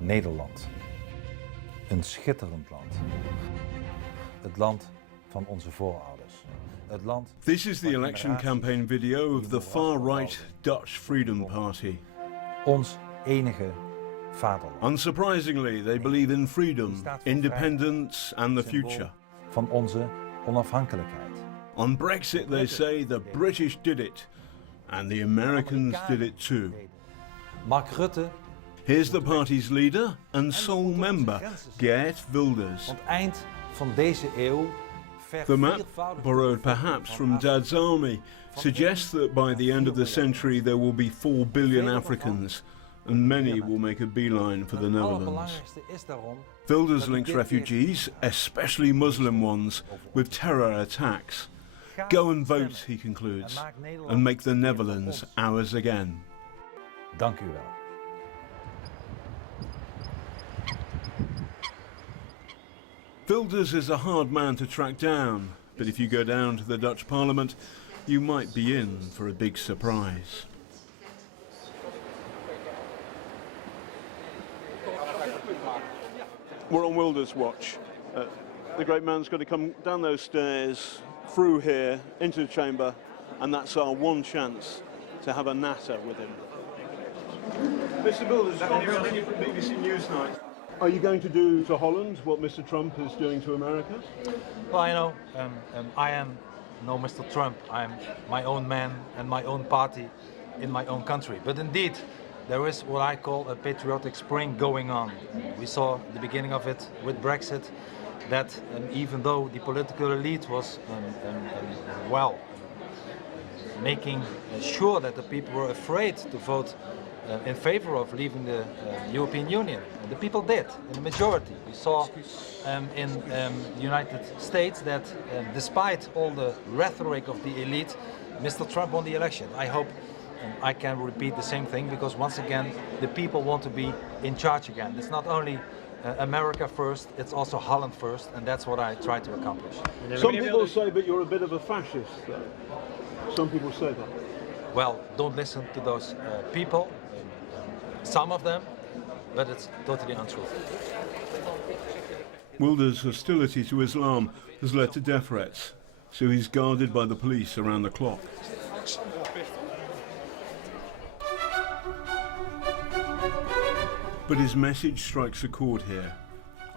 Nederland. Een schitterend land. Het land van onze voorouders. Het land. This is the election campaign video of the far-right Dutch Freedom Party. Ons enige vaderland. Unsurprisingly, they believe in freedom, independence and the future. Van onze onafhankelijkheid. On Brexit, they say the British did it, and the Americans did it too. Mark Rutte. Here's the party's leader and sole member, Geert Wilders. Aan het eind van deze eeuw. The map, borrowed perhaps from Dad's army, suggests that by the end of the century there will be 4 billion Africans, and many will make a beeline for the Netherlands. Wilders links refugees, especially Muslim ones, with terror attacks. Go and vote, he concludes, and make the Netherlands ours again. Dank u wel. Wilders is a hard man to track down, but if you go down to the Dutch Parliament, you might be in for a big surprise. We're on Wilders' watch. The great man's got to come down those stairs, through here, into the chamber, and that's our one chance to have a natter with him. Mr. Wilders, from BBC Newsnight. Are you going to do to Holland what Mr. Trump is doing to America? Well, you know, I am no Mr. Trump. I'm my own man and my own party in my own country. But indeed, there is what I call a patriotic spring going on. We saw the beginning of it with Brexit, that even though the political elite was making sure that the people were afraid to vote in favor of leaving the European Union. And the people did, in the majority. We saw in the United States that despite all the rhetoric of the elite, Mr. Trump won the election. I hope I can repeat the same thing, because once again, the people want to be in charge again. It's not only America first, it's also Holland first, and that's what I try to accomplish. Some people say that you're a bit of a fascist, though. Some people say that. Well, don't listen to those people. Some of them, but it's totally untrue. Wilders' hostility to Islam has led to death threats, so he's guarded by the police around the clock. But his message strikes a chord here.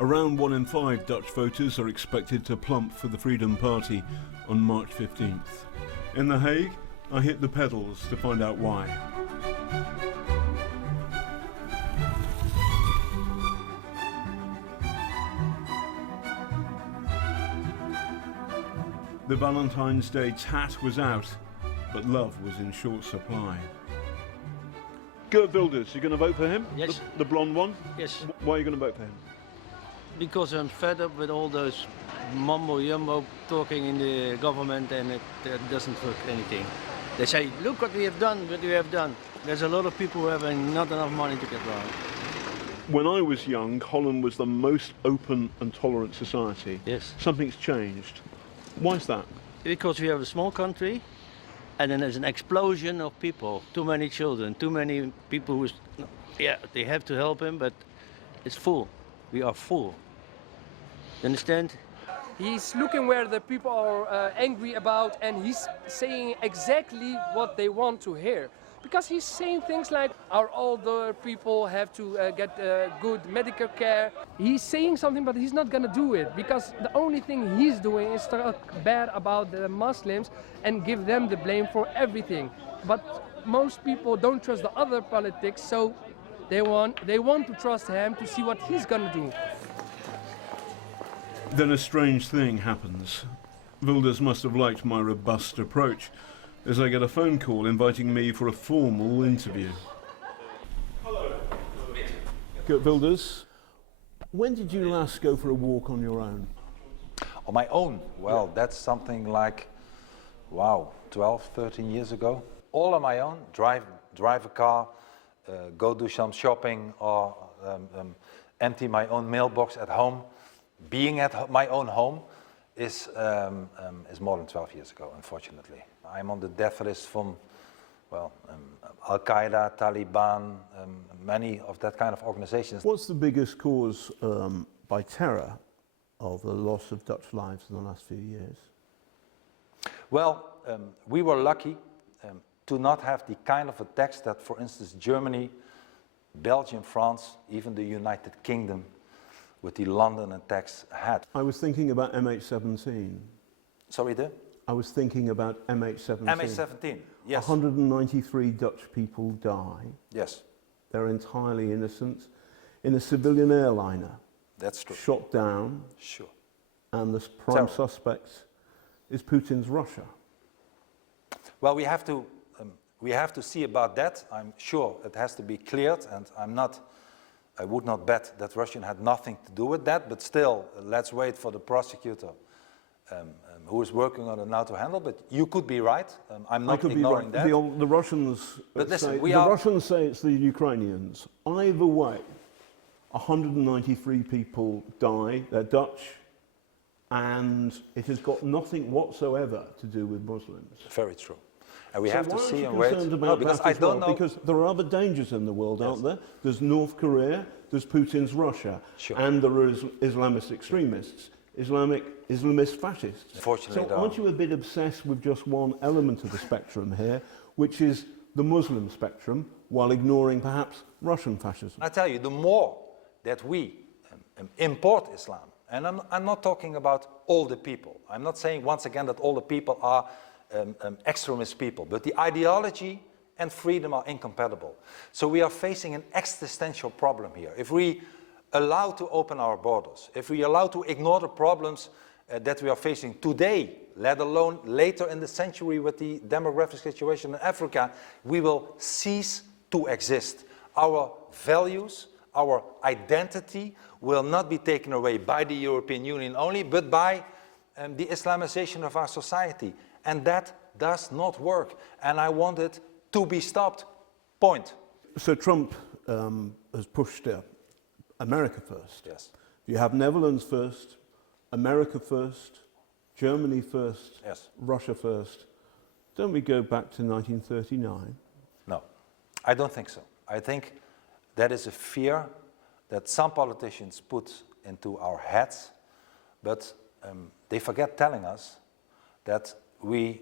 Around 1 in 5 Dutch voters are expected to plump for the Freedom Party on March 15th. In The Hague, I hit the pedals to find out why. The Valentine's Day tat was out, but love was in short supply. Geert Wilders, you going to vote for him? Yes. The blonde one? Yes. Why are you going to vote for him? Because I'm fed up with all those mumbo-jumbo talking in the government, and it doesn't work anything. They say, look what we have done, what we have done. There's a lot of people who have not enough money to get around. When I was young, Holland was the most open and tolerant society. Yes. Something's changed. Why is that? Because we have a small country, and then there's an explosion of people. Too many children, too many people who, yeah, they have to help him, but it's full. We are full. You understand? He's looking where the people are angry about, and he's saying exactly what they want to hear. Because he's saying things like our older people have to get good medical care. He's saying something, but he's not going to do it, because the only thing he's doing is talk bad about the Muslims and give them the blame for everything. But most people don't trust the other politics, so they want to trust him to see what he's going to do. Then a strange thing happens. Wilders must have liked my robust approach, as I get a phone call inviting me for a formal interview. Hello. Geert Wilders, when did you last go for a walk on your own? On my own? Well, that's something like, 12, 13 years ago. All on my own, drive a car, go do some shopping, or empty my own mailbox at home. Being at my own home is more than 12 years ago, unfortunately. I'm on the death list from Well, Al-Qaeda, Taliban, many of that kind of organizations. What's the biggest cause by terror of the loss of Dutch lives in the last few years? Well, we were lucky to not have the kind of attacks that, for instance, Germany, Belgium, France, even the United Kingdom with the London attacks had. I was thinking about MH17. Sorry, I was thinking about MH17. MH17, yes. 193 Dutch people die. Yes. They're entirely innocent. In a civilian airliner. That's true. Shot down. Sure. And the prime suspect is Putin's Russia. Well, we have to see about that. I'm sure it has to be cleared, and I would not bet that Russia had nothing to do with that, but still, let's wait for the prosecutor who is working on it now to handle. But you could be right. I'm not ignoring that. The Russians Russians say it's the Ukrainians. Either way, 193 people die. They're Dutch, and it has got nothing whatsoever to do with Muslims. Very true. And we have to see and wait. No, because I don't know. Because there are other dangers in the world, aren't there? There's North Korea, there's Putin's Russia, and there are Islamist extremists, Islamist fascists. Fortunately, so aren't you a bit obsessed with just one element of the spectrum here, which is the Muslim spectrum, while ignoring perhaps Russian fascism? I tell you, the more that we import Islam, and I'm not talking about all the people. I'm not saying once again that all the people are extremist people, but the ideology and freedom are incompatible. So we are facing an existential problem here. If we allow to open our borders, if we allow to ignore the problems that we are facing today, let alone later in the century with the demographic situation in Africa, we will cease to exist. Our values, our identity will not be taken away by the European Union only, but by the Islamization of our society. And that does not work. And I want it to be stopped. Point. So Trump has pushed America first. Yes. You have Netherlands first, America first, Germany first, yes. Russia first. Don't we go back to 1939? No, I don't think so. I think that is a fear that some politicians put into our heads, but they forget telling us that we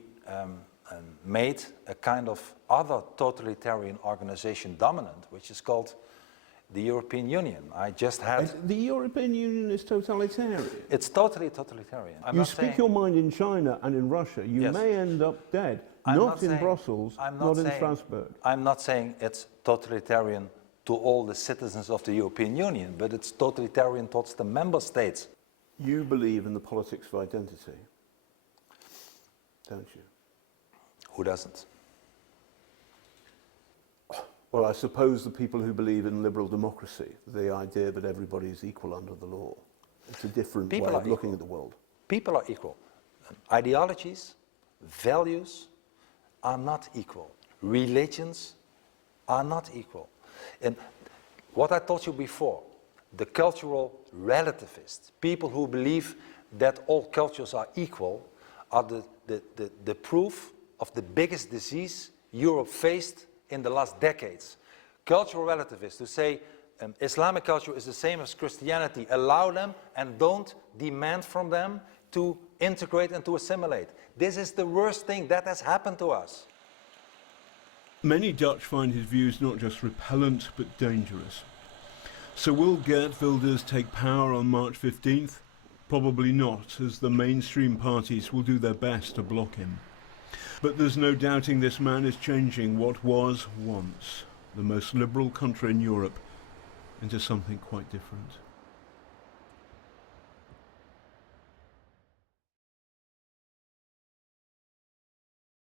made a kind of other totalitarian organization dominant, which is called the European Union. I just had... The European Union is totalitarian? It's totally totalitarian. You speak your mind in China and in Russia, you may end up dead. Not in Brussels, not in Strasbourg. I'm not saying it's totalitarian to all the citizens of the European Union, but it's totalitarian towards the member states. You believe in the politics of identity, don't you? Who doesn't? Well, I suppose the people who believe in liberal democracy, the idea that everybody is equal under the law. It's a different way of looking at the world. People are equal. Ideologies, values are not equal. Religions are not equal. And what I told you before, the cultural relativists, people who believe that all cultures are equal, are the proof of the biggest disease Europe faced in the last decades. Cultural relativists who say Islamic culture is the same as Christianity, allow them and don't demand from them to integrate and to assimilate. This is the worst thing that has happened to us. Many Dutch find his views not just repellent but dangerous. So will Geert Wilders take power on March 15th? Probably not, as the mainstream parties will do their best to block him. But there's no doubting this man is changing what was once the most liberal country in Europe into something quite different.